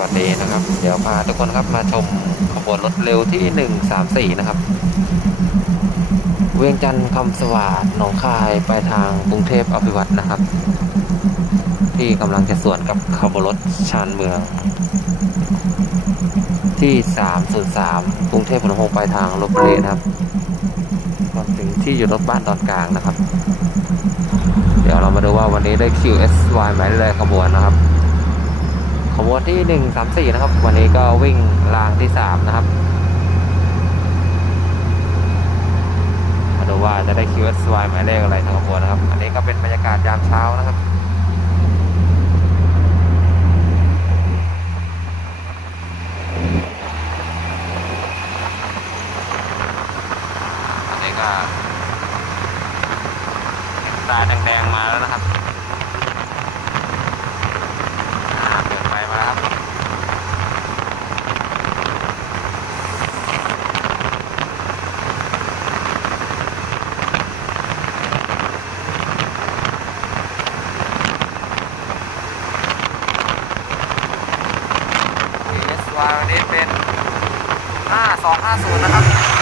วัสดีนะครับ เดี๋ยวพาทุกคนครับมาชมขบวนรถเร็วที่ 134 นะครับ เวียงจันทร์คำสวัสดหนองคายไปทางกรุงเทพอภิวัตนะครับ ที่กำลังจะสวนกับขบวนรถชานเมือง ที่ 303 กรุงเทพพนมไปทางลบบุรีนะครับรวมถึงที่อยู่รถบ้านตอนกลางนะครับ เดี๋ยวเรามาดูว่าวันนี้ได้ QSY หมายเลขขบวนนะครับ ขบวนที่ 134 นะครับ วันนี้ก็วิ่งรางที่ 3 นะครับ มาดูว่าจะได้ QSY หมายเลขอะไรทางขบวนนะครับ อันนี้ก็เป็นบรรยากาศยามเช้านะครับอันนี้ก็ตาแดงๆมาแล้วนะครับอ่าเปิดไฟมาแล้วครับ วันนี้เป็น 5250 นะครับ